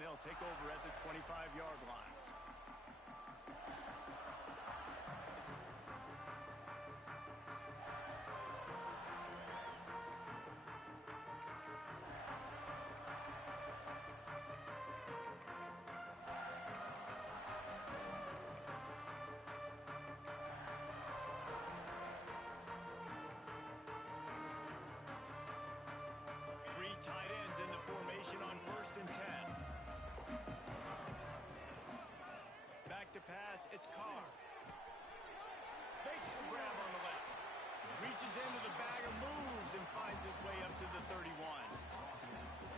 and they'll take over at the 25-yard line. Tight ends in the formation on 1st and 10. Back to pass, it's Carr. Makes the grab on the left. Reaches into the bag of moves and finds his way up to the 31.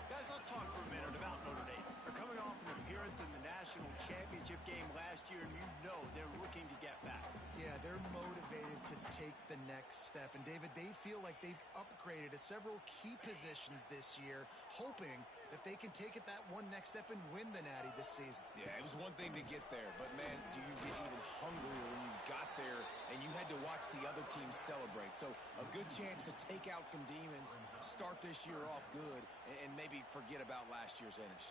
Guys, let's talk for a minute about Notre Dame. They're coming off an appearance in the national championship game last year, and you know they're looking to get back. Yeah, they're motivated to take the next step. And, David, they feel like they've upgraded to several key positions this year, hoping that they can take it that one next step and win the Natty this season. Yeah, it was one thing to get there, but, man, do you get even hungrier when you got there and you had to watch the other team celebrate. So a good chance to take out some demons, start this year off good, and maybe forget about last year's finish.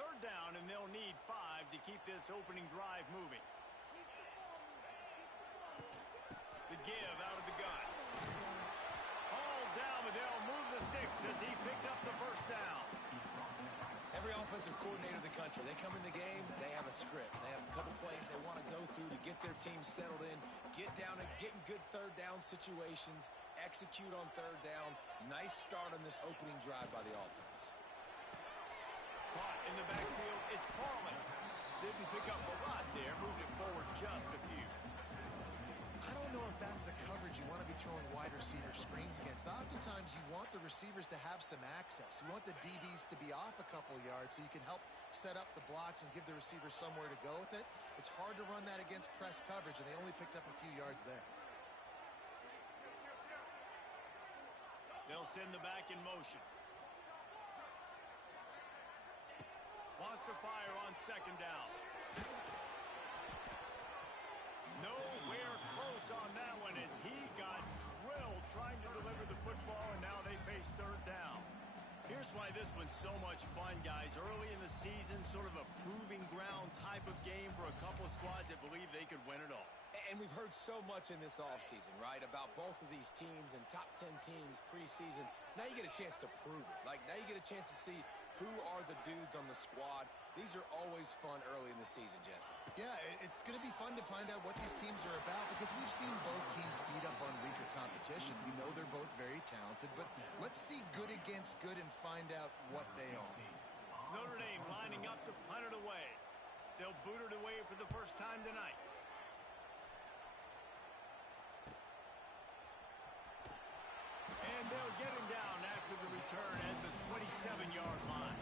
Third down, and they'll need 5 to keep this opening drive moving. The give out of the gun. Hauled down, but they'll move the sticks as he picks up the first down. Every offensive coordinator in the country, they come in the game, they have a script. They have a couple plays they want to go through to get their team settled in, get down and get in good third down situations, execute on third down. Nice start on this opening drive by the offense. Caught in the backfield, it's Carlin. Didn't pick up a lot there, moved it forward just a few. I don't know if that's the coverage you want to be throwing wide receiver screens against. Oftentimes, you want the receivers to have some access. You want the DBs to be off a couple of yards so you can help set up the blocks and give the receivers somewhere to go with it. It's hard to run that against press coverage, and they only picked up a few yards there. They'll send the back in motion. Wants to fire on 2nd down. Nowhere close on that one as he got drilled trying to deliver the football, and now they face 3rd down. Here's why this one's so much fun, guys. Early in the season, sort of a proving ground type of game for a couple of squads that believe they could win it all. And we've heard so much in this offseason, right, about both of these teams and top 10 teams preseason. Now you get a chance to prove it. Like, now you get a chance to see who are the dudes on the squad. These are always fun early in the season, Jesse. Yeah, it's going to be fun to find out what these teams are about because we've seen both teams beat up on weaker competition. We know they're both very talented, but let's see good against good and find out what they are. Notre Dame lining up to punt it away. They'll boot it away for the first time tonight. And they'll get him down after the return at the 27-yard line.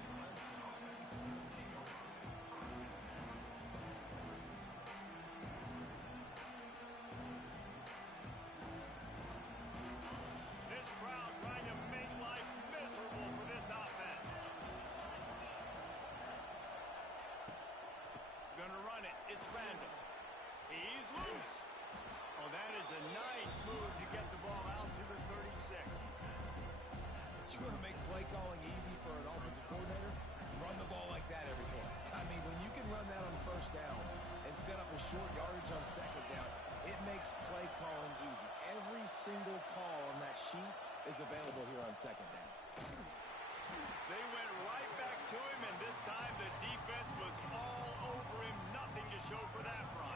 This crowd trying to make life miserable for this offense. Gonna run it. It's Randall. He's loose. Oh, that is a nice move to get the ball out to the 36. You want to make play calling easy for an offensive coordinator? Run the ball like that every point. I mean, when you can run that on 1st down and set up a short yardage on 2nd down, it makes play calling easy. Every single call on that sheet is available here on 2nd down. They went right back to him, and this time the defense was all over him. Nothing to show for that run.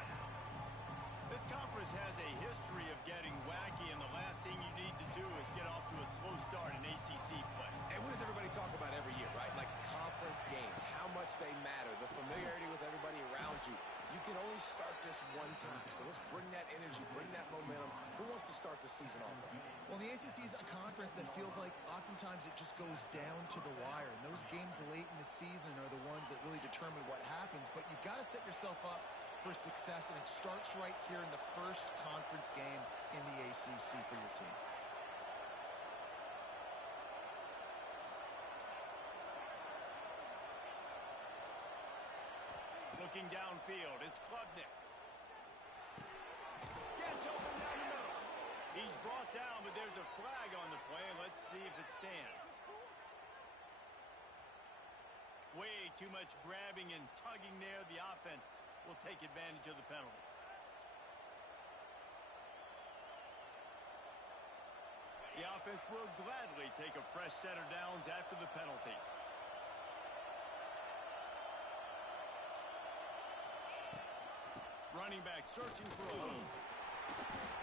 This conference has a history of getting wacky, and the last thing you need to do is get off to a slow start in ACC play. And what does everybody talk about every year, right? Like conference games, how much they matter, the familiarity with everybody around you. You can only start this one time, so let's bring that energy, bring that momentum. Who wants to start the season off right? Well, the ACC is a conference that feels like oftentimes it just goes down to the wire, and those games late in the season are the ones that really determine what happens, but you've got to set yourself up for success, and it starts right here in the first conference game in the ACC for your team. Looking downfield, it's Klubnik. Gets open down the middle. He's brought down, but there's a flag on the play, too much grabbing and tugging there. The offense will take advantage of the penalty. The offense will gladly take a fresh set of downs after the penalty. Running back searching for a hole.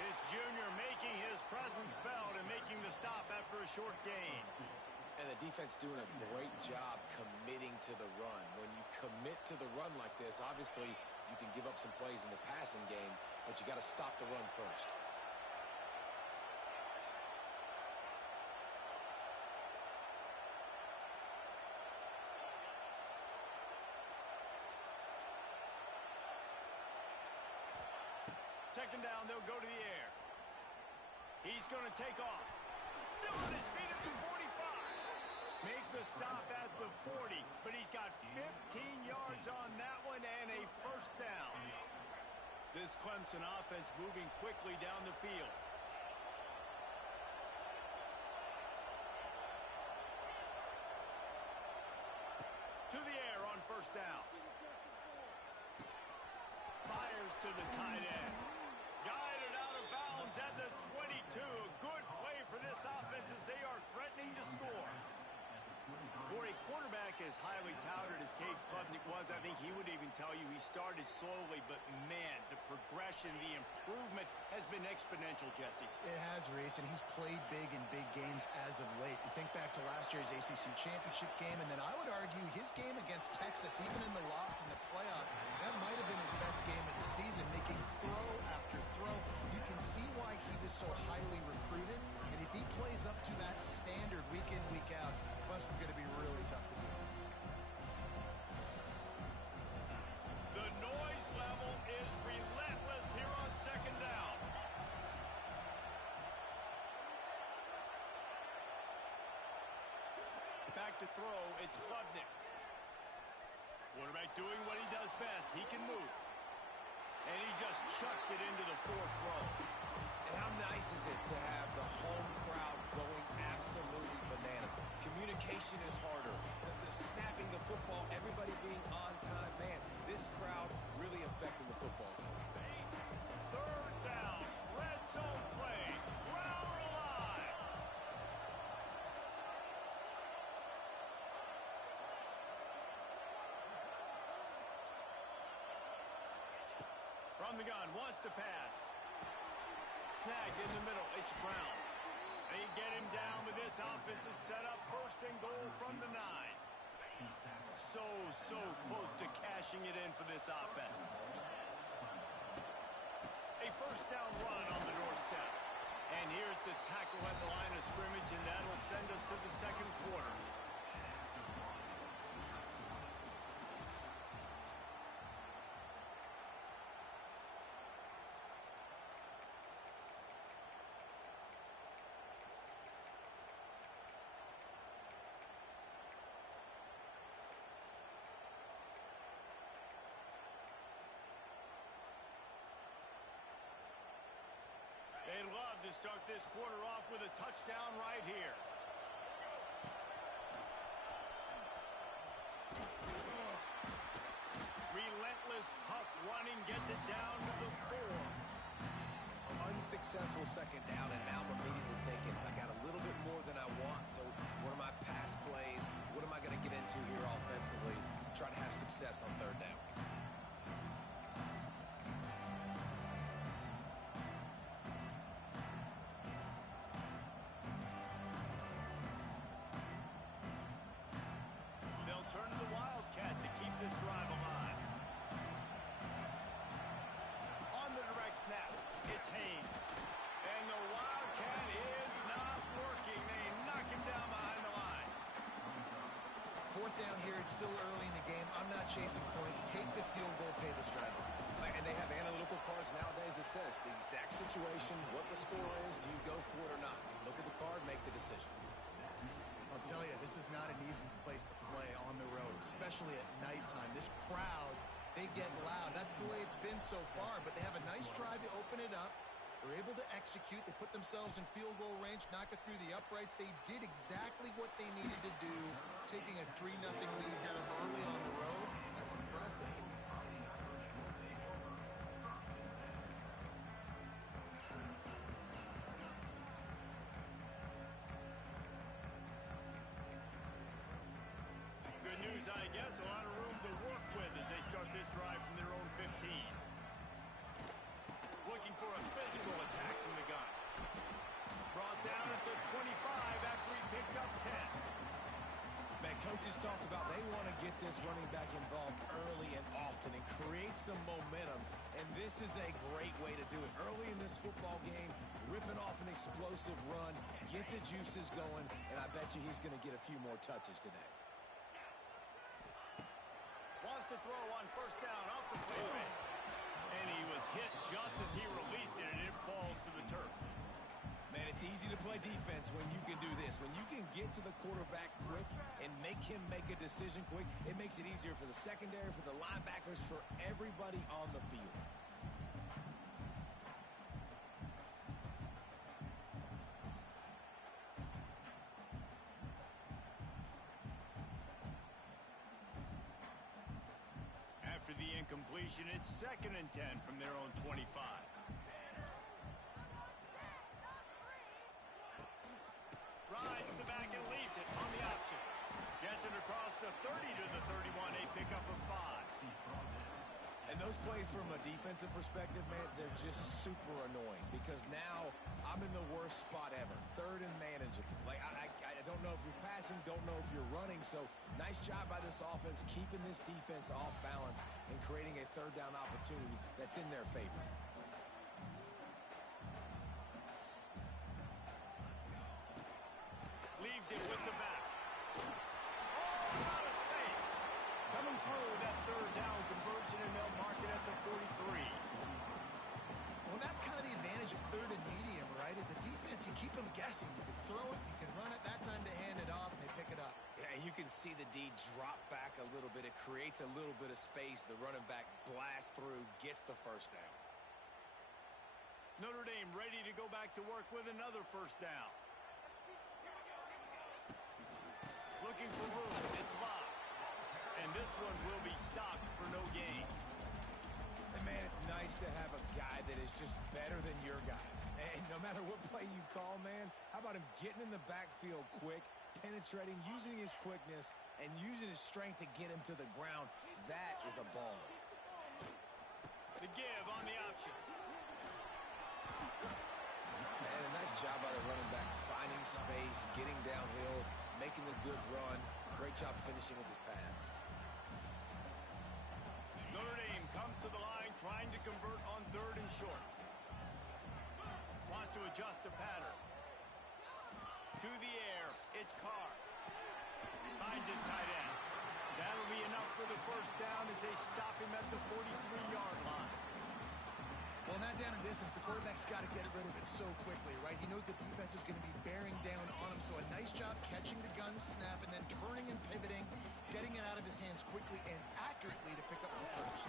This junior making his presence felt and making the stop after a short gain. And the defense doing a great job committing to the run. When you commit to the run like this, obviously you can give up some plays in the passing game, but you got to stop the run first. Second down, they'll go to the air. He's going to take off. Still on his feet at the 45. Make the stop at the 40, but he's got 15 yards on that one and a first down. This Clemson offense moving quickly down the field. To the air on first down. Fires to the tight end. Guided out of bounds at the 22. A good play for this offense as they are threatening to score. For a quarterback as highly touted as Cade Klubnik was, I think he would even tell you he started slowly, but man, the progression, the improvement has been exponential, Jesse. It has, Reese, and he's played big in big games as of late. You think back to last year's ACC championship game, and then I would argue his game against Texas, even in the loss in the playoff, that might have been his best game of the season, making throw after throw. You can see why he was so highly recruited, and if he plays up to that standard week in, week out, Clemson's going to be really tough to beat. The noise level is relentless here on second down. Back to throw, it's Klubnik. Quarterback doing what he does best. He can move. And he just chucks it into the fourth row. And how nice is it to have the home crowd going absolutely bananas? Communication is harder. The snapping the football, everybody being on time. Man, this crowd really affecting the football game. Third down, red zone play. Crowd alive. From the gun, wants to pass. Snagged in the middle, it's Brown. They get him down, but this offense is set up first and goal from the 9. So close to cashing it in for this offense. A first down run on the doorstep. And here's the tackle at the line of scrimmage, and that'll send us to the second quarter. They'd love to start this quarter off with a touchdown right here. Relentless, tough running gets it down to the 4. Unsuccessful second down, and now I'm immediately thinking, I got a little bit more than I want, so what are my pass plays? What am I going to get into here offensively to try to have success on third down? Down here, it's still early in the game. I'm not chasing points. Take the field goal, pay the striker. And they have analytical cards nowadays that says the exact situation, what the score is, do you go for it or not? Look at the card, make the decision. I'll tell you, this is not an easy place to play on the road, especially at nighttime. This crowd, they get loud. That's the way it's been so far, but they have a nice drive to open it up. They're able to execute. They put themselves in field goal range, knock it through the uprights. They did exactly what they needed to do, taking a 3-0 lead here early on the road. That's impressive. Good news, I guess. A lot of room to work with as they start this drive from their own 15. Looking for a physical attack from the gun. Brought down at the 25 after he picked up 10. Man, coaches talked about they want to get this running back involved early and often and create some momentum, and this is a great way to do it. Early in this football game, ripping off an explosive run, get the juices going, and I bet you he's going to get a few more touches today. Wants to throw on first down off the play fake. And he was hit just as he released it, and it falls to the turf. Man, it's easy to play defense when you can do this. When you can get to the quarterback quick and make him make a decision quick, it makes it easier for the secondary, for the linebackers, for everybody on the field. After the incompletion, it's 2nd and 10 from their own 25. Rides the back and leaves it on the option. Gets it across the 30 to the 31, a pickup of 5. And those plays from a defensive perspective, man, they're just super annoying because now I'm in the worst spot ever. 3rd and manageable. Like, I don't know if you're passing, don't know if you're running. So nice job by this offense keeping this defense off balance and creating a 3rd down opportunity that's in their favor. Leaves it with the back. Oh, out of space. Coming through that 3rd down conversion, and they'll mark it at the 43. Well, that's kind of the advantage of 3rd and medium, right? Is the defense, you keep them guessing. You can throw it, you can run it. That time to hand it off, and they pick it up. Yeah, you can see the D drop back a little bit. It creates a little bit of space. The running back blasts through, gets the first down. Notre Dame ready to go back to work with another first down. Looking for room. It's Bob. And this one will be stopped for no gain. And, man, it's nice to have a guy that is just better than your guys. And no matter what play you call, man, how about him getting in the backfield quick, penetrating, using his quickness, and using his strength to get him to the ground? That is a baller. The give on the option. Man, a nice job by the running back, finding space, getting downhill, making a good run. Great job finishing with his pads. Notre Dame comes to the line, trying to convert on 3rd and short. Wants to adjust the pattern. To the air, it's Carr. Finds his tight end. That'll be enough for the first down as they stop him at the 43-yard line. Well, in that down and distance, the quarterback's got to get rid of it so quickly, right? He knows the defense is going to be bearing down on him, so a nice job catching the gun snap and then turning and pivoting, getting it out of his hands quickly and accurately to pick up the first.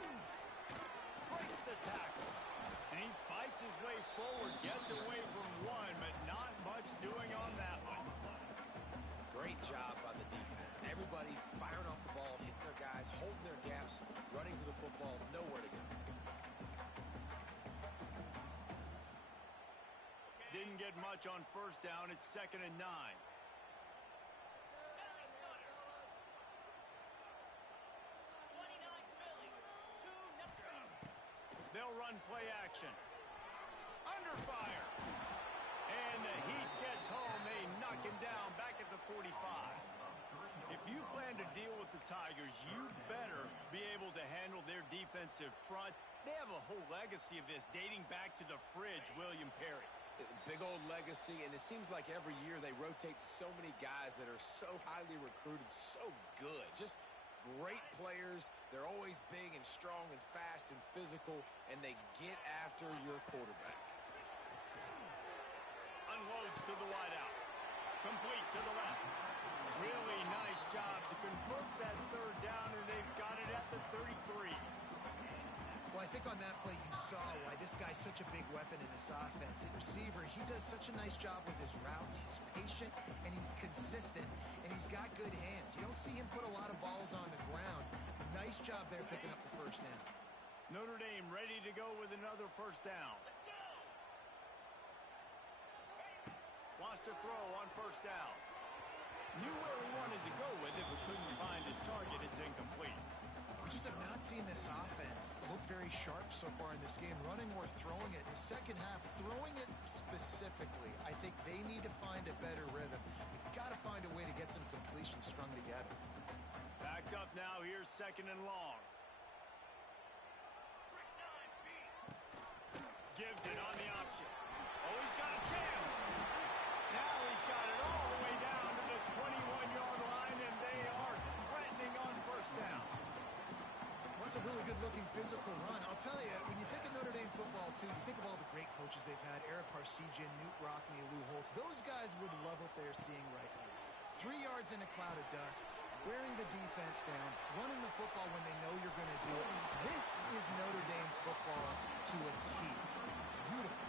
Breaks the tackle, and he fights his way forward, gets away from one, but not much doing on that one. Great job by the defense. Everybody firing off the ball, hitting their guys, holding their gaps, running to the football, nowhere to go. Didn't get much on first down. It's 2nd and 9. They'll run play action. Under fire. And the heat gets home. They knock him down back at the 45. If you plan to deal with the Tigers, you better be able to handle their defensive front. They have a whole legacy of this dating back to the fridge, William Perry. Big old legacy, and it seems like every year they rotate so many guys that are so highly recruited, so good. Just great players. They're always big and strong and fast and physical, and they get after your quarterback. Unloads to the wideout. Complete to the left. Really nice job to convert that 3rd down, and they've got it at the 33. Well, Well, I think on that play you saw why this guy's such a big weapon in this offense. At receiver, he does such a nice job with his routes. He's patient, and he's consistent, and he's got good hands. You don't see him put a lot of balls on the ground. Nice job there picking up the first down. Notre Dame ready to go with another first down. Wants to throw on first down. Knew where he wanted to go with it, but couldn't find his target. It's incomplete. We just have not seen this offense look very sharp so far in this game, running or throwing it. In the second half, throwing it specifically, I think they need to find a better rhythm. They've got to find a way to get some completions strung together. Backed up now. Here's second and long. Gives it on the option. Oh, he's got a chance. Now he's got it all the way down to the 21-yard line, and they are threatening on first down. That's a really good-looking physical run. I'll tell you, when you think of Notre Dame football, too, you think of all the great coaches they've had, Eric Parsegian, Newt Rockne, Lou Holtz. Those guys would love what they're seeing right now. 3 yards in a cloud of dust, wearing the defense down, running the football when they know you're going to do it. This is Notre Dame football to a T. Beautiful.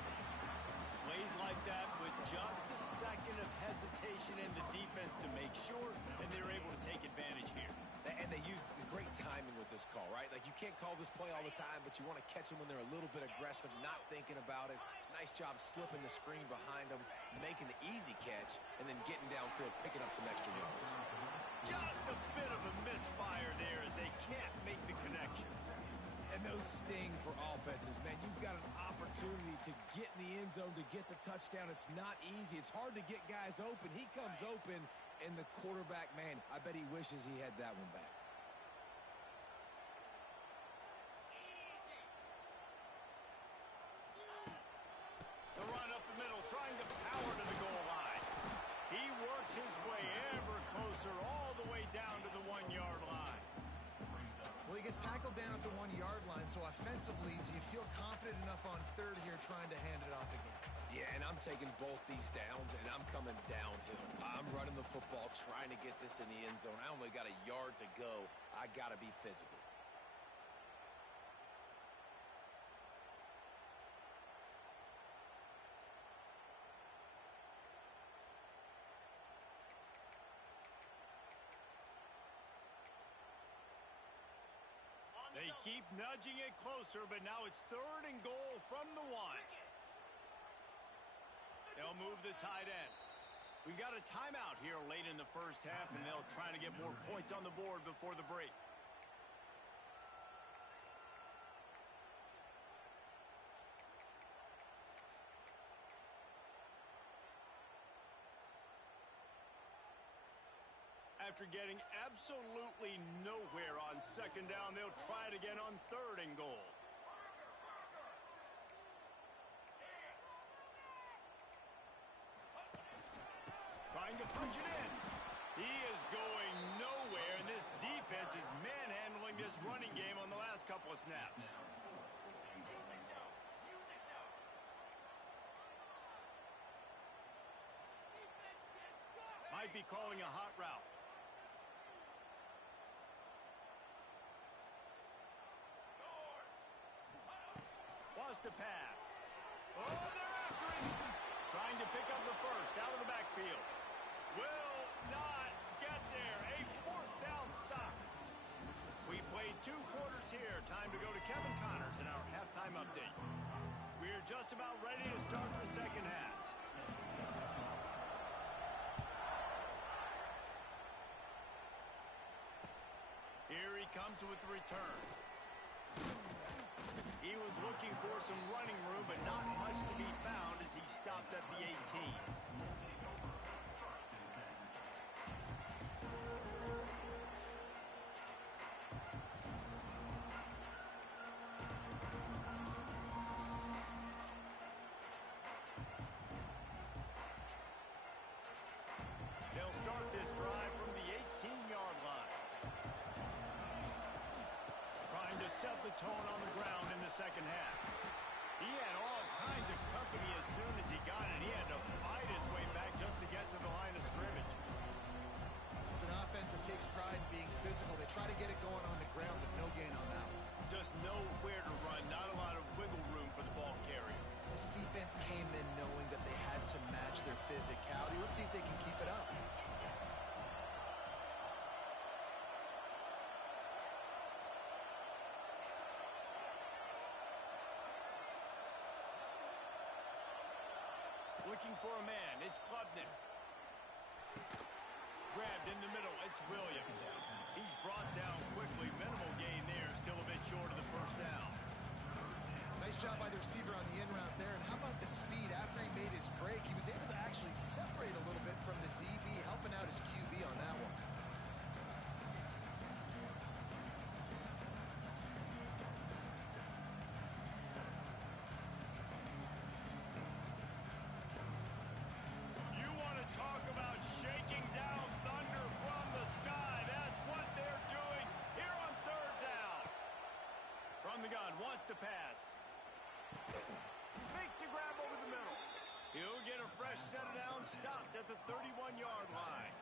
Plays like that with just a second of hesitation in the defense to make sure, and they're able to take advantage here. And they use the great timing with this call, right? Like, you can't call this play all the time, but you want to catch them when they're a little bit aggressive, not thinking about it. Nice job slipping the screen behind them, making the easy catch, and then getting downfield, picking up some extra yards. Just a bit of a misfire there as they can't make the connection. And those sting for offenses, man. You've got an opportunity to get in the end zone, to get the touchdown. It's not easy. It's hard to get guys open. He comes open, and the quarterback, man, I bet he wishes he had that one back. The run up the middle, trying to power to the goal line. He works his way ever closer, all the way down to the 1-yard line. Well, he gets tackled down at the 1-yard line, so offensively, do you feel confident enough on third here trying to hand it off again? Yeah, and I'm taking both these downs, and I'm coming downhill. I'm running the football, trying to get this in the end zone. I only got a yard to go. I got to be physical. They keep nudging it closer, but now it's third and goal from the 1. They'll move the tight end. We've got a timeout here late in the first half, and they'll try to get more points on the board before the break. After getting absolutely nowhere on second down, they'll try it again on third and goal. Trying to punch it in. He is going nowhere, and this defense is manhandling this running game on the last couple of snaps. Might be calling a hot route. Wants to pass. Oh, they're after him. Trying to pick up the first out of the backfield. Will not get there. A fourth down stop. We played 2 quarters here. Time to go to Kevin Connors in our halftime update. We're just about ready to start the second half. Here he comes with the return. He was looking for some running room, but not much to be found as he stopped at the 18. They'll start this drive from the 18-yard line. Trying to set the tone on the ground in the second half. He had all kinds of company as soon as he got it. He had to fight his way back just to get to the line of scrimmage. It's an offense that takes pride in being physical. They try to get it going on the ground, but no gain on that one. Just nowhere to run, not a lot of wiggle room for the ball carrier. This defense came in knowing that they had to match their physicality. Let's see if they can keep it up. Looking for a man. It's Klubnik. Grabbed in the middle. It's Williams. He's brought down quickly. Minimal gain there. Still a bit short of the first down. Nice job by the receiver on the in route there. And how about the speed after he made his break? He was able to actually separate a little bit from the DB, helping out his QB on that one. You want to talk about shaking down thunder from the sky. That's what they're doing here on third down. From the gun, wants to pass. Makes the grab over the middle. He'll get a fresh set of downs, stopped at the 31-yard line.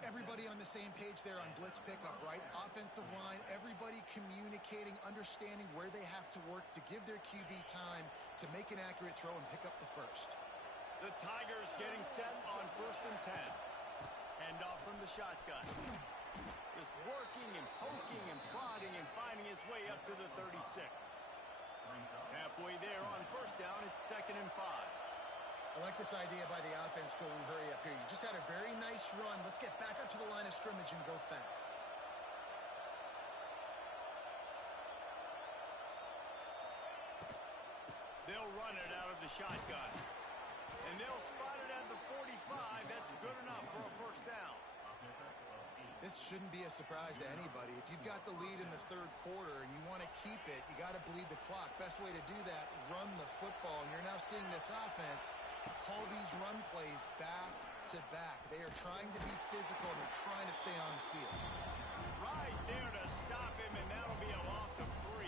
Everybody on the same page there on blitz pickup, right? Offensive line, everybody communicating, understanding where they have to work to give their QB time to make an accurate throw and pick up the first. The Tigers getting set on 1st and 10. Hand off from the shotgun. Just working and poking and prodding and finding his way up to the 36. Halfway there on first down, it's 2nd and 5. I like this idea by the offense going hurry up here. You just had a very nice run. Let's get back up to the line of scrimmage and go fast. They'll run it out of the shotgun. And they'll spot it at the 45. That's good enough for a first down. This shouldn't be a surprise to anybody. If you've got the lead in the third quarter and you want to keep it, you got to bleed the clock. Best way to do that, run the football. And you're now seeing this offense call these run plays back to back. They are trying to be physical and they're trying to stay on the field. Right there to stop him, and that'll be a loss of 3.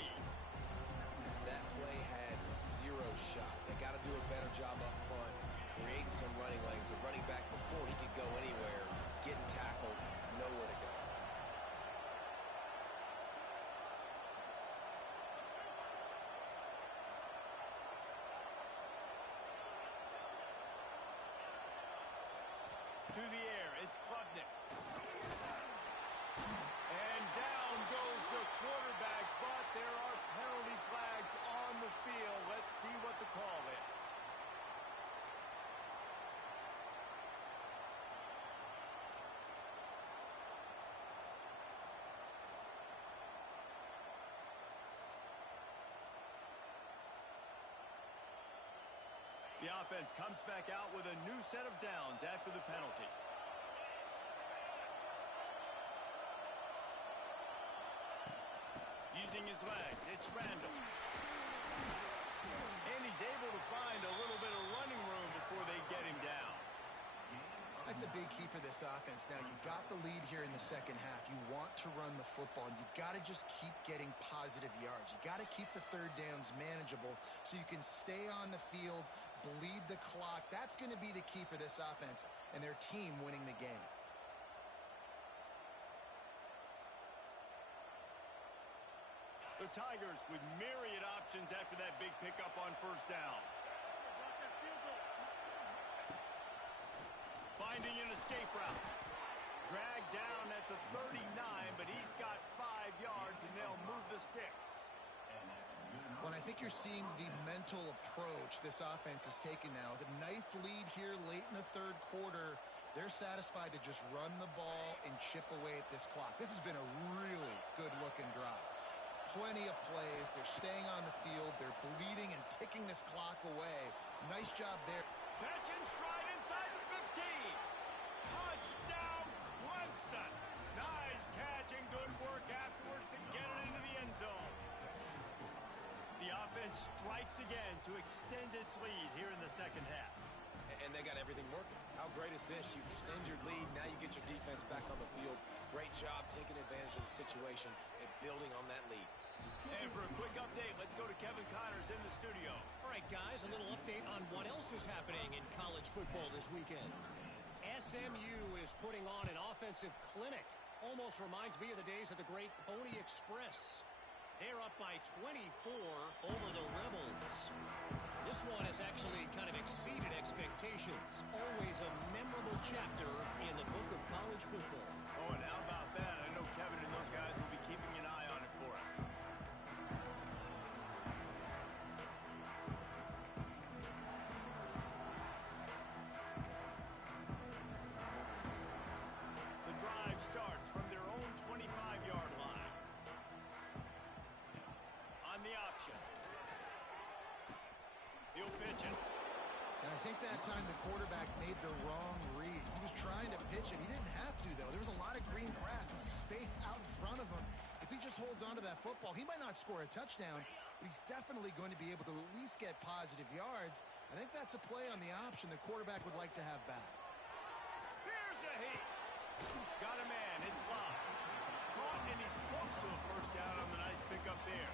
That play had 0 shot. They got to do a better job up front, creating some running lanes. The running back, before he could go anywhere, getting tackled, nowhere to go. To the air, it's Klubnik. And down goes the quarterback, but there are penalty flags on the field. Let's see what the call is. The offense comes back out with a new set of downs after the penalty. Using his legs, it's Randall. And he's able to find a little bit of running room before they get him down. That's a big key for this offense. Now, you've got the lead here in the second half. You want to run the football. You got to just keep getting positive yards. You got to keep the third downs manageable so you can stay on the field, bleed the clock. That's going to be the key for this offense and their team winning the game. The Tigers with myriad options after that big pickup on first down. Finding an escape route. Dragged down at the 39, but he's got 5 yards, and they'll move the sticks. Well, I think you're seeing the mental approach this offense has taken now. With a nice lead here late in the third quarter, they're satisfied to just run the ball and chip away at this clock. This has been a really good-looking drive. Plenty of plays. They're staying on the field. They're bleeding and ticking this clock away. Nice job there. Catch and stride inside the 15. Touchdown, Clemson. Nice catch and good work afterwards to get it into the end zone. The offense strikes again to extend its lead here in the second half. And they got everything working. How great is this? You extend your lead. Now you get your defense back on the field. Great job taking advantage of the situation and building on that lead. And for a quick update, let's go to Kevin Connors in the studio. All right, guys, a little update on what else is happening in college football this weekend. SMU is putting on an offensive clinic. Almost reminds me of the days of the great Pony Express. They're up by 24 over the Rebels. This one has actually kind of exceeded expectations. Always a memorable chapter in the book of college football. Oh, and how about that? I know Kevin and those guys will be keeping an eye on it for us. The drive starts from their own 25-yard line. On the option. He'll pitch it. And I think that time the quarterback made the wrong read. He was trying to pitch it. He didn't have to, though. There was a lot of green grass and space out in front of him. If he just holds on to that football, he might not score a touchdown, but he's definitely going to be able to at least get positive yards. I think that's a play on the option the quarterback would like to have back. Here's a heat. Got a man. It's locked. Caught, and he's close to a first down on the nice pickup there.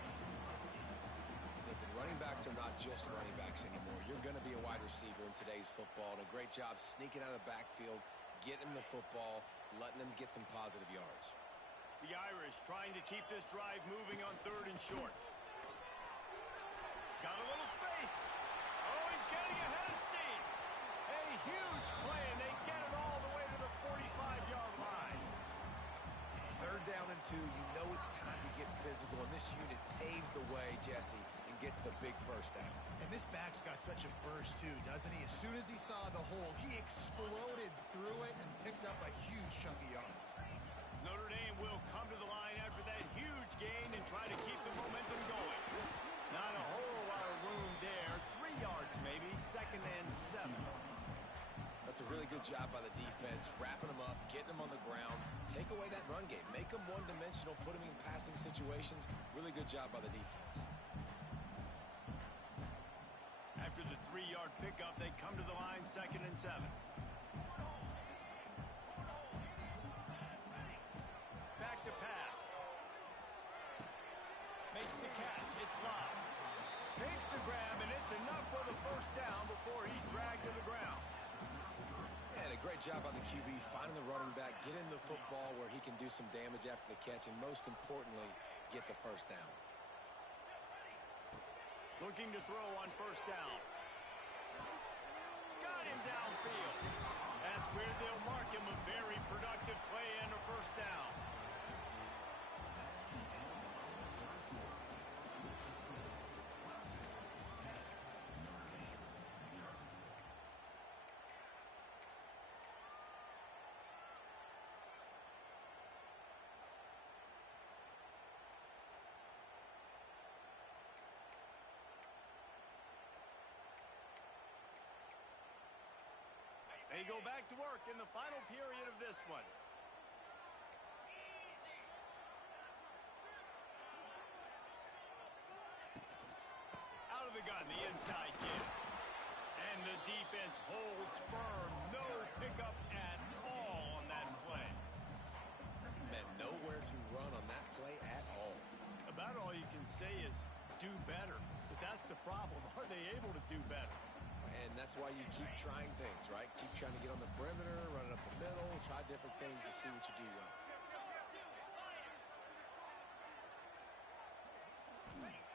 Listen, running backs are not just running backs anymore. You're going to be a wide receiver in today's football, and a great job sneaking out of the backfield, getting the football, letting them get some positive yards. The Irish trying to keep this drive moving on 3rd and short. Got a little space. Oh, he's getting ahead of steam. A huge play, and they get it all the way to the 45-yard line. 3rd down and 2, you know it's time to get physical, and this unit paves the way, Jesse, and gets the big first down. And this back's got such a burst, too, doesn't he? As soon as he saw the hole, he exploded through it and picked up a huge chunk of yards. Notre Dame will come to the line after that huge gain and try to keep the momentum going. Not a whole lot of room there. 3 yards maybe, 2nd and 7. That's a really good job by the defense, wrapping them up, getting them on the ground, take away that run game, make them one-dimensional, put them in passing situations. Really good job by the defense. After the 3-yard pickup, they come to the line, 2nd and 7. Back to pass. Makes the catch. It's locked. Makes the grab, and it's enough for the first down before he's dragged to the ground. And a great job on the QB, finding the running back, getting the football where he can do some damage after the catch, and most importantly, get the first down. Looking to throw on first down. Got him downfield. That's where they'll mark him. A very productive play and a first down. They go back to work in the final period of this one. Out of the gun, the inside give. And the defense holds firm. No pickup at all on that play. Man, nowhere to run on that play at all. About all you can say is do better. But that's the problem. Are they able to do better? And that's why you keep trying things, right? Keep trying to get on the perimeter, run it up the middle, try different things to see what you do well.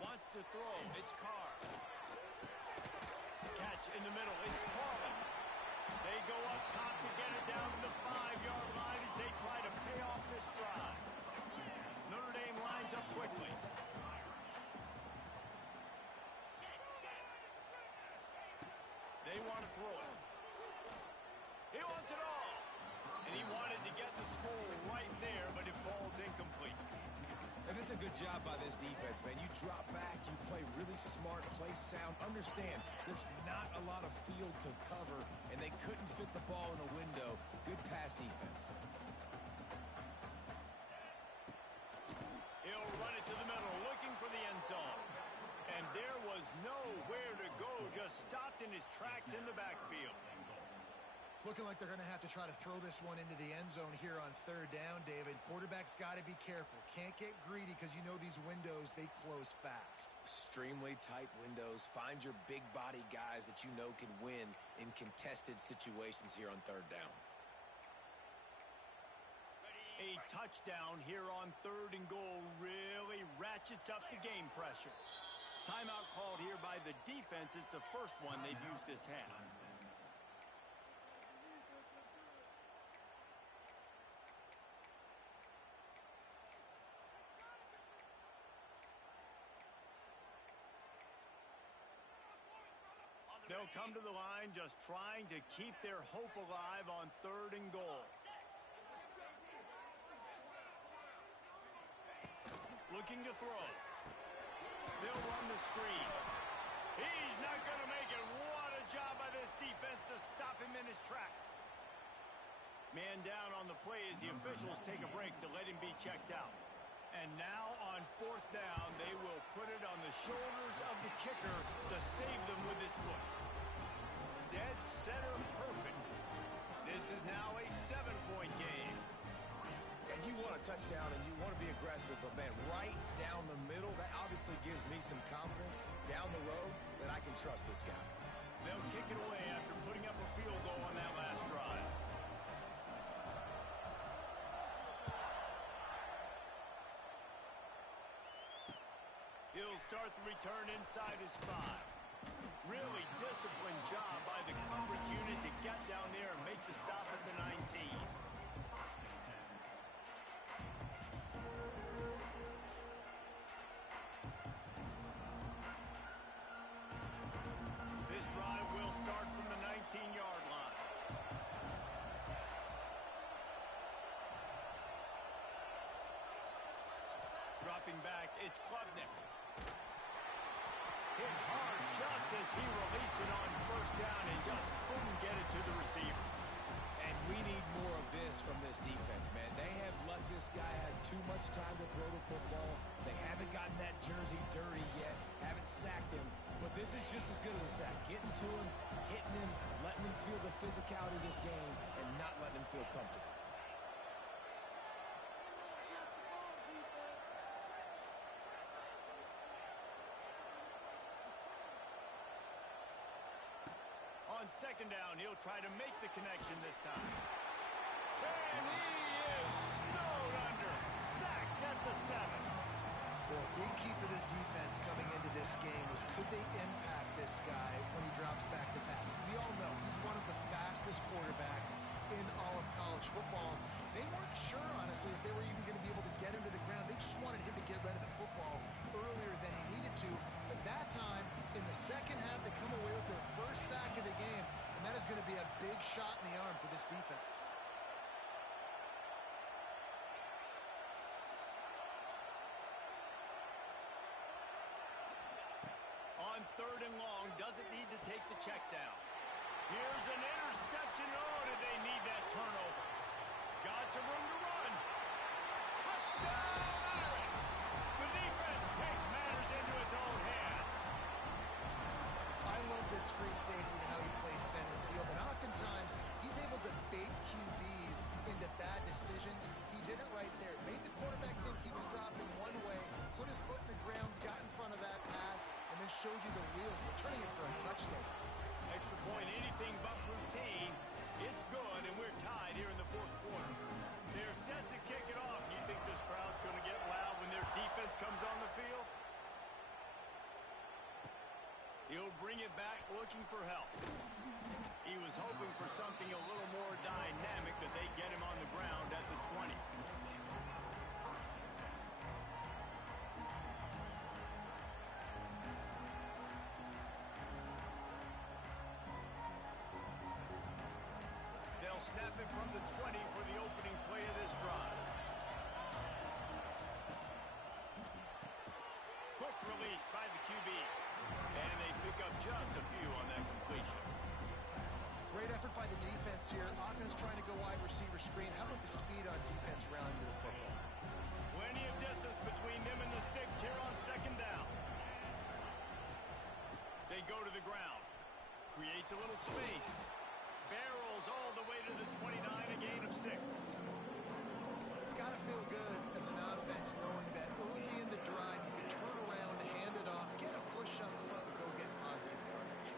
Wants to throw. It's Carr. Catch in the middle. It's Pauling. They go up top to get it down to the 5-yard line as they try to pay off this drive. Notre Dame lines up quickly. They want to throw it. He wants it all. And he wanted to get the score right there, but it falls incomplete. And it's a good job by this defense, man. You drop back, you play really smart, play sound. Understand, there's not a lot of field to cover, and they couldn't fit the ball in a window. Good pass defense. He'll run it to the middle, looking for the end zone. And there was nowhere to go, just stopped in his tracks in the backfield. It's looking like they're going to have to try to throw this one into the end zone here on 3rd down, David. Quarterback's got to be careful. Can't get greedy because you know these windows, they close fast. Extremely tight windows. Find your big body guys that you know can win in contested situations here on 3rd down. A A touchdown here on 3rd and goal really ratchets up the game pressure. Timeout called here by the defense. It's the first one they've used this half. They'll come to the line just trying to keep their hope alive on 3rd and goal. Looking to throw. They'll run the screen. He's not going to make it. What a job by this defense to stop him in his tracks. Man down on the play as the officials take a break to let him be checked out. And now on 4th down, they will put it on the shoulders of the kicker to save them with his foot. Dead center perfect. This is now a 7-point game. And you want a touchdown and you want to be aggressive, but man, right down the middle, that obviously gives me some confidence down the road that I can trust this guy. They'll kick it away after putting up a field goal on that last drive. He'll start the return inside his 5. Really disciplined job by the coverage unit to get down there and make the stop at the 19. This drive will start from the 19-yard line. Dropping back, it's Klubnik. Hit hard just as he released it on 1st down and just couldn't get it to the receiver. And we need more of this from this defense, man. They have let this guy have too much time to throw the football. They haven't gotten that jersey dirty yet, haven't sacked him. But this is just as good as a sack. Getting to him, hitting him, letting him feel the physicality of this game, and not letting him feel comfortable. On 2nd down, he'll try to make the connection this time. And he is snowed under. Sacked at the 7. Well, big key for this defense coming into this game was could they impact this guy when he drops back to pass? We all know he's one of the fastest quarterbacks in all of college football. They weren't sure, honestly, if they were even going to be able to get him to the ground. They just wanted him to get rid of the football earlier than he needed to. But that time, in the 2nd half, they come away with their first sack of the game, and that is going to be a big shot in the arm for this defense. On 3rd and long, doesn't need to take the check down. Here's an interception. Oh, did they need that turnover? Got some room to run. Touchdown, Iron! The defense takes matters into its own hands. I love this free safety and how he plays center field, and oftentimes he's able to bait QBs into bad decisions. He did it right there. Made the quarterback think he was dropping one way, put his foot in the ground, got in front of that pass, and then showed you the wheels, returning it for a touchdown. Extra point, anything but routine. It's good, and we're tied here in the 4th quarter. They're set to kick it off. You think this crowd's going to get loud when their defense comes on the field? He'll bring it back looking for help. He was hoping for something a little more dynamic, that they get him on the ground at the 20. They'll snap it from the 20 for the opening play of this drive. Quick release by the QB. And they pick up just a few on that completion. Great effort by the defense here. Offense trying to go wide receiver screen. How about the speed on defense rounding to the football? Plenty of distance between them and the sticks here on 2nd down. They go to the ground. Creates a little space. Barrels all the way to the 29, a gain of 6. It's got to feel good as an offense knowing that early in the drive you can turn around, hand it off, get a push up front, and go get positive yardage.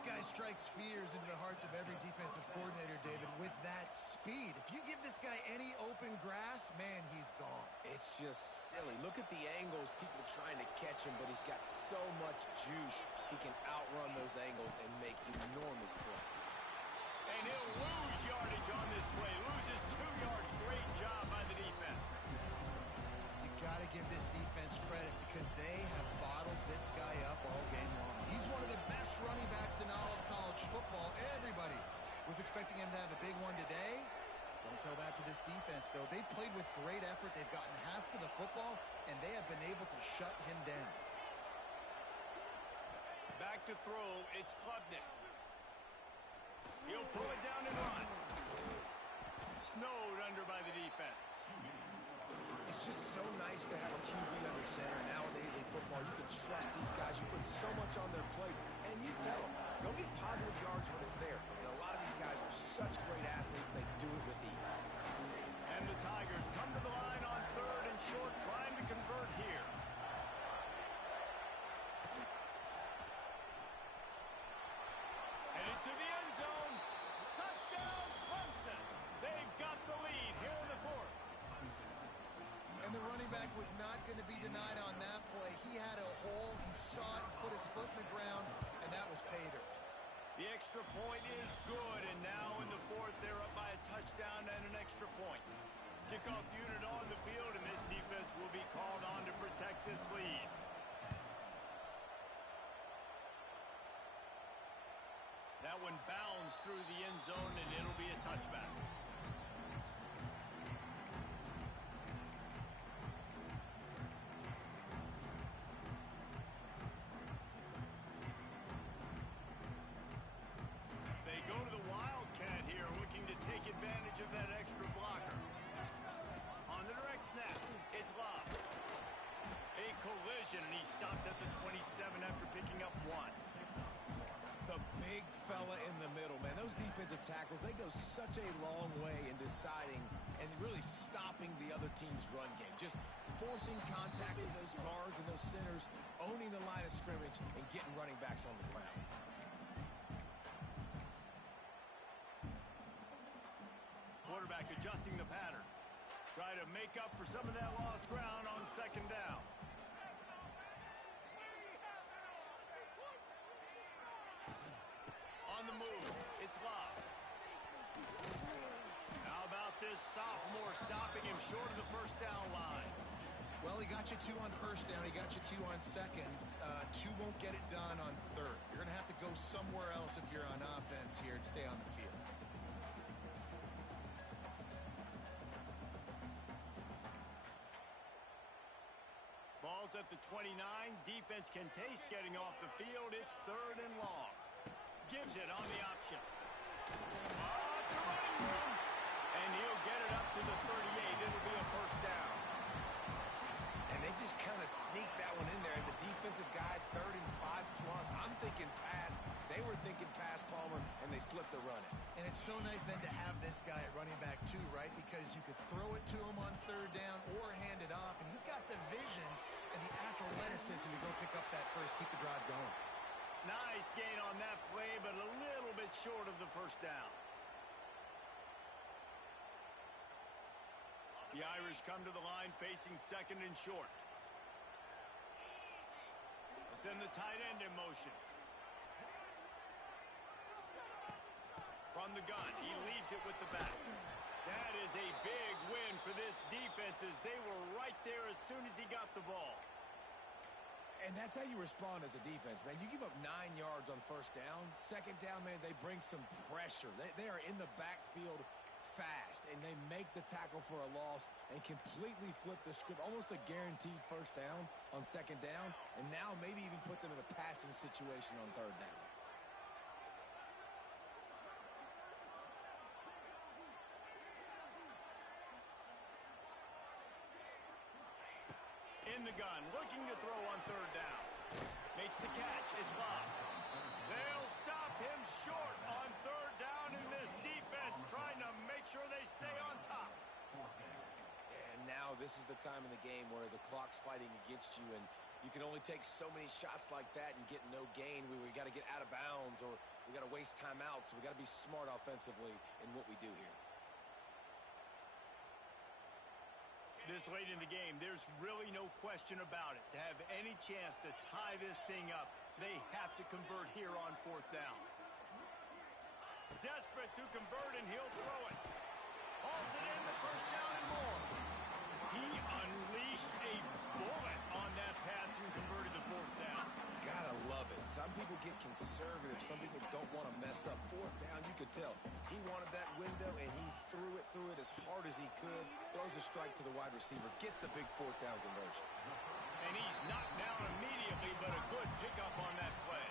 This guy strikes fears into the hearts of every defensive coordinator, David, with that speed. If you give this guy any open grass, man, he's gone. It's just silly. Look at the angles, people trying to catch him, but he's got so much juice. He can outrun those angles and make enormous plays. And he'll lose yardage on this play. Loses 2 yards. Great job by the defense. You got to give this defense credit because they have bottled this guy up all game long. He's one of the best running backs in all of college football. Everybody was expecting him to have a big one today. Don't tell that to this defense, though. They played with great effort. They've gotten hats to the football, and they have been able to shut him down. Back to throw. It's Klubnik. He'll pull it down and run. Snowed under by the defense. It's just so nice to have a QB under center. Nowadays in football, you can trust these guys. You put so much on their plate, and you tell them, go get positive yards when it's there. And a lot of these guys are such great athletes, they do it with ease. And the Tigers come to the line on 3rd and short, trying to convert here. And into the end zone. Touchdown, Clemson. They've got the lead here in the 4th. And the running back was not going to be denied on that play. He had a hole. He saw it. He put his foot in the ground, and that was pay dirt. The extra point is good, and now in the 4th, they're up by a touchdown and an extra point. Kickoff unit on the field, and this defense will be called on to protect this lead. That one bounds through the end zone, and it'll be a touchback. They go to the Wildcat here, looking to take advantage of that extra blocker. On the direct snap, it's Love. A collision, and he stopped at the 27 after picking up 1. The big fella in the middle, man. Those defensive tackles, they go such a long way in deciding and really stopping the other team's run game. Just forcing contact with those guards and those centers, owning the line of scrimmage, and getting running backs on the ground. Quarterback adjusting the pattern. Try to make up for some of that lost ground on 2nd down. On the move, it's Love. How about this sophomore stopping him short of the 1st down line? Well, he got you 2 on 1st down. He got you 2 on 2nd. 2 won't get it done on 3rd. You're going to have to go somewhere else if you're on offense here and stay on the field. Ball's at the 29. Defense can taste getting off the field. It's 3rd and long. Gives it on the option. Oh, it's a running room. And he'll get it up to the 38. It'll be a 1st down. And they just kind of sneaked that one in there as a defensive guy, 3rd and 5 plus. I'm thinking pass. They were thinking pass, Palmer, and they slipped the run in. And it's so nice then to have this guy at running back too, right? Because you could throw it to him on 3rd down or hand it off. And he's got the vision and the athleticism to go pick up that first, keep the drive going. Nice gain on that play, but a little bit short of the 1st down. The Irish come to the line facing 2nd and short. They'll send the tight end in motion. From the gun, he leaves it with the back. That is a big win for this defense as they were right there as soon as he got the ball. And that's how you respond as a defense, man. You give up 9 yards on 1st down. 2nd down, man, they bring some pressure. They are in the backfield fast, and they make the tackle for a loss and completely flip the script. Almost a guaranteed 1st down on 2nd down, and now maybe even put them in a passing situation on 3rd down. In the gun, looking to throw on 3rd down. Makes the catch. It's Love. They'll stop him short on 3rd down in this defense, trying to make sure they stay on top. And now this is the time in the game where the clock's fighting against you, and You can only take so many shots like that and get no gain. We got to get out of bounds or we got to waste timeouts. So we got to be smart offensively in what we do here. This late in the game, there's really no question about it. To have any chance to tie this thing up, they have to convert here on 4th down. Desperate to convert, and he'll throw it. Hauls it in, the 1st down and more. He unleashed a bullet on that pass and converted to 4th down. Gotta love it. Some people get conservative. Some people don't want to mess up. 4th down, you could tell. He wanted that window, and he threw it as hard as he could. Throws a strike to the wide receiver. Gets the big 4th down conversion. And he's knocked down immediately, but a good pickup on that play.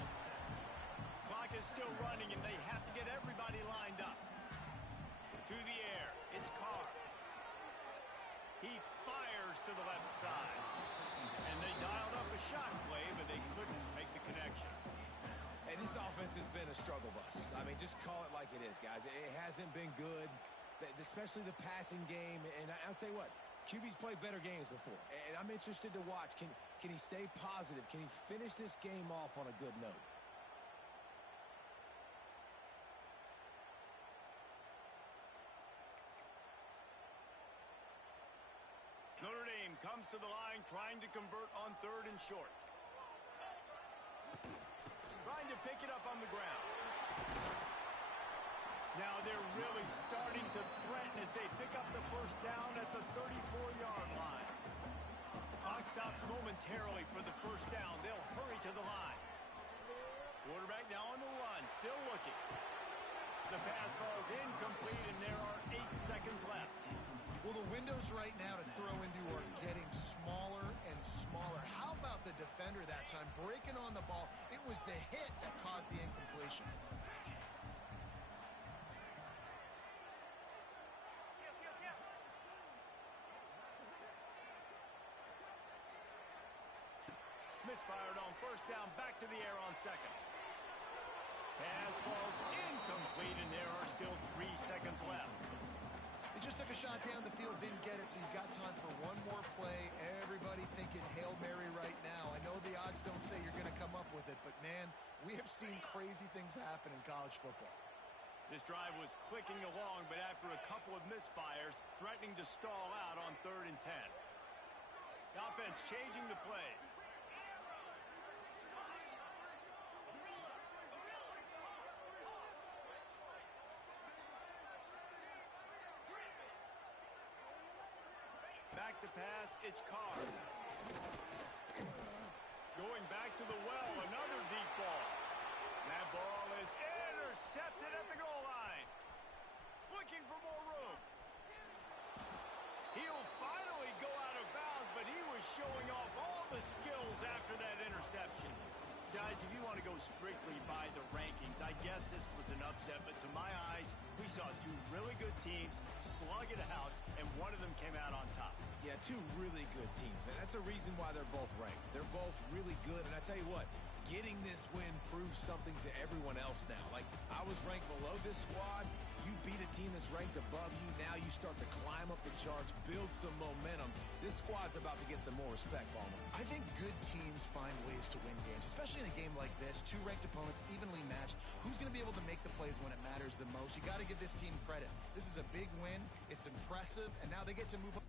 Clock is still running, and they have to get everybody lined up. To the air, it's Carr. He fires to the left side. And they dialed up a shot play, but they couldn't make the connection. And this offense has been a struggle bus. I mean, just call it like it is, guys. It hasn't been good, especially the passing game. And I'll tell you what, QB's played better games before. And I'm interested to watch. Can he stay positive? Can he finish this game off on a good note? Notre Dame comes to the line trying to convert on 3rd and short. Trying to pick it up on the ground. Now they're really starting to threaten as they pick up the 1st down at the 34-yard line. Clock stops momentarily for the 1st down. They'll hurry to the line. Quarterback now on the run, still looking. The pass falls incomplete, and there are 8 seconds left. Well, the windows right now to throw into are getting smaller and smaller. How about the defender that time breaking on the ball? It was the hit that caused the incompletion. Misfired on 1st down, back to the air on 2nd. Pass falls incomplete, and there are still 3 seconds left. He just took a shot down the field, didn't get it, so you've got time for one more play. Everybody thinking Hail Mary right now. I know the odds don't say you're going to come up with it, but, man, we have seen crazy things happen in college football. This drive was clicking along, but after a couple of misfires, threatening to stall out on 3rd and 10. The offense changing the play. Back to pass, it's Carr. Going back to the well, another deep ball. That ball is intercepted at the goal line. Looking for more room. He'll finally go out of bounds, but he was showing off all the skills after that interception. Guys, if you want to go strictly by the rankings, I guess this was an upset, but to my eyes, we saw 2 really good teams slug it out, and one of them came out on top. Yeah, 2 really good teams. Man, that's a reason why they're both ranked. They're both really good, and I tell you what, getting this win proves something to everyone else now. Like, I was ranked below this squad. You beat a team that's ranked above you. Now you start to climb up the charts, build some momentum. This squad's about to get some more respect, Ballman. I think good teams find ways to win games, especially in a game like this. 2 ranked opponents, evenly matched. Who's going to be able to make the plays when it matters the most? You got to give this team credit. This is a big win. It's impressive, and now they get to move on.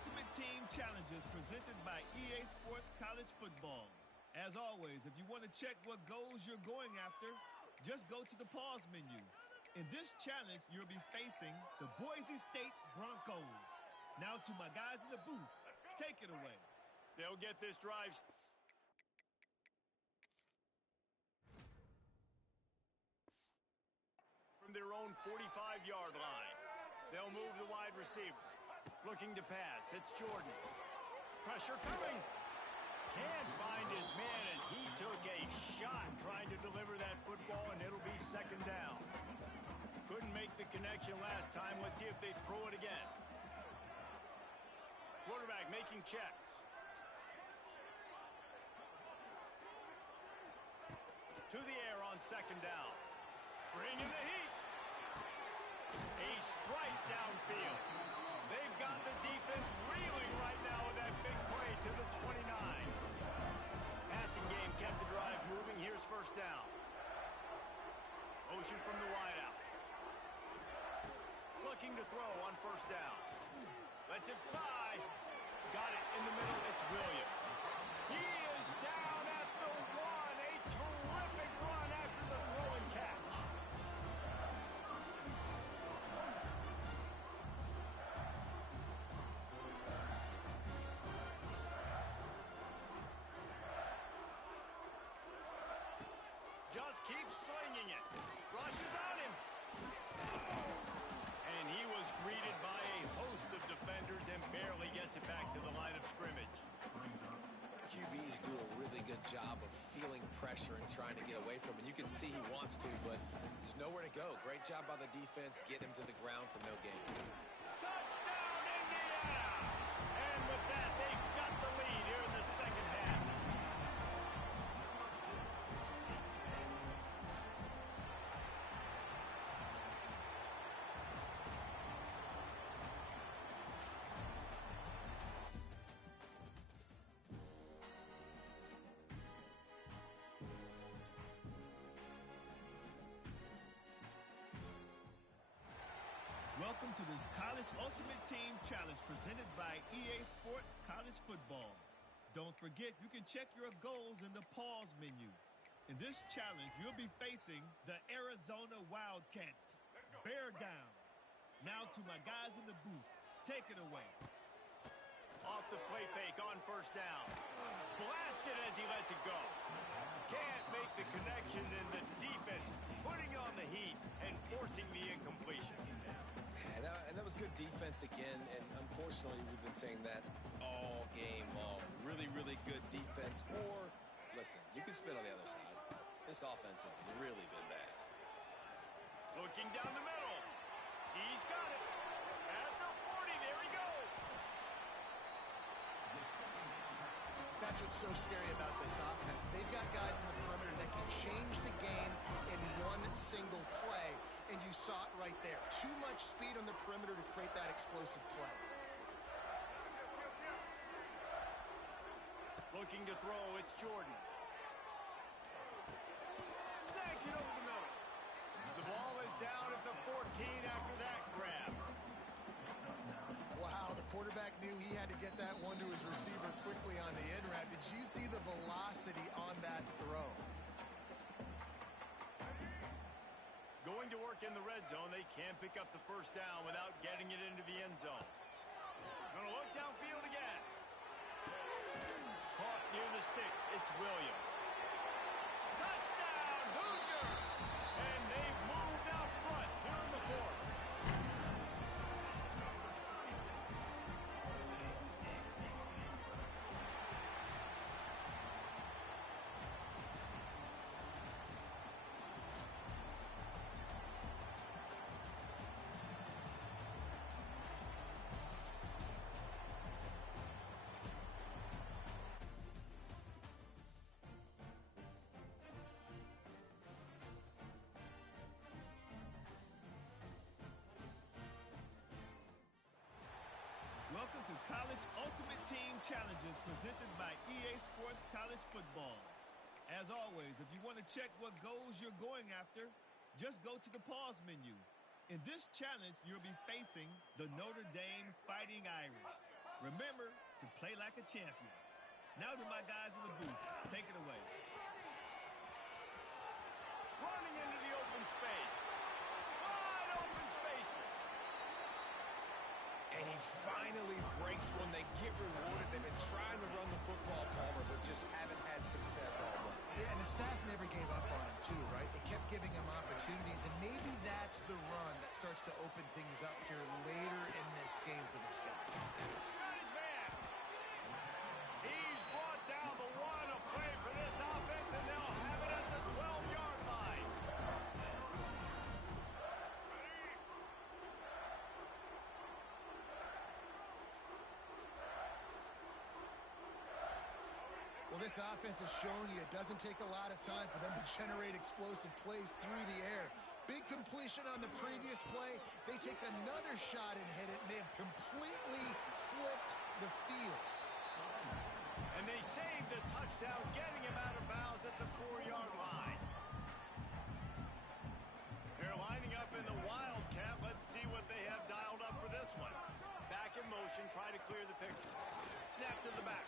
Ultimate Team Challenges presented by EA Sports College Football. As always, if you want to check what goals you're going after, just go to the pause menu. In this challenge, you'll be facing the Boise State Broncos. Now to my guys in the booth, take it away. They'll get this drive from their own 45-yard line. They'll move the wide receiver. Looking to pass. It's Jordan. Pressure coming. Can't find his man as he took a shot trying to deliver that football, and it'll be second down. Couldn't make the connection last time. Let's see if they throw it again. Quarterback making checks. To the air on second down. Bringing the heat. A strike downfield. They've got the defense reeling right now with that big play to the 29. Passing game kept the drive moving. Here's first down. Motion from the wideout. Looking to throw on first down. Lets it fly. Got it in the middle. It's Williams. He is down at the one. A terrific run after the throw and catch. Just keeps slinging it. Rushes on him. And he was greeted by a host of defenders and barely gets it back to the line of scrimmage. QBs do a really good job of feeling pressure and trying to get away from it. You can see he wants to, but there's nowhere to go. Great job by the defense, getting him to the ground for no gain. Touchdown, Indiana! And with that, they've got the lead here in the second half. Welcome to this College Ultimate Team Challenge presented by EA Sports College Football. Don't forget, you can check your goals in the pause menu. In this challenge, you'll be facing the Arizona Wildcats. Bear down. Now to my guys in the booth. Take it away. Off the play fake on first down. Blasted as he lets it go. Can't make the connection, and the defense putting on the heat and forcing the incompletion. And that was good defense again, and unfortunately, we've been saying that all game long. Really, really good defense. Or, listen, you can spin on the other side. This offense has really been bad. Looking down the middle. He's got it. At the 40, there he goes. That's what's so scary about this offense. They've got guys in the perimeter that can change the game in one single play, and you saw it right there. Too much speed on the perimeter to create that explosive play. Looking to throw, it's Jordan. Snags it over the middle. The ball is down at the 14 after that grab. Wow, the quarterback knew he had to get that one to his receiver quickly on the in route. Did you see the velocity on that throw? Going to work in the red zone. They can't pick up the first down without getting it into the end zone. Gonna look downfield again. Caught near the sticks. It's Williams. Touchdown, Hoosiers! And they've moved out front here in the fourth. Welcome to College Ultimate Team Challenges presented by EA Sports College Football. As always, if you want to check what goals you're going after, just go to the pause menu. In this challenge, you'll be facing the Notre Dame Fighting Irish. Remember to play like a champion. Now to my guys in the booth. Take it away. Running into the open space. Wide open spaces. And he finally breaks one. They get rewarded. They've been trying to run the football, Palmer, but just haven't had success all day. Yeah, and the staff never gave up on him, too, right? They kept giving him opportunities, and maybe that's the run that starts to open things up here later in this game for this guy. Got his man. He's brought down the one. A play for this offense, and they'll have it at the 12-yard line. Well, this offense has shown you it doesn't take a lot of time for them to generate explosive plays through the air. Big completion on the previous play. They take another shot and hit it, and they've completely flipped the field. And they save the touchdown, getting him out of bounds at the 4-yard line. They're lining up in the Wildcat. Let's see what they have dialed up for this one. Back in motion, try to clear the picture. Snap to the back.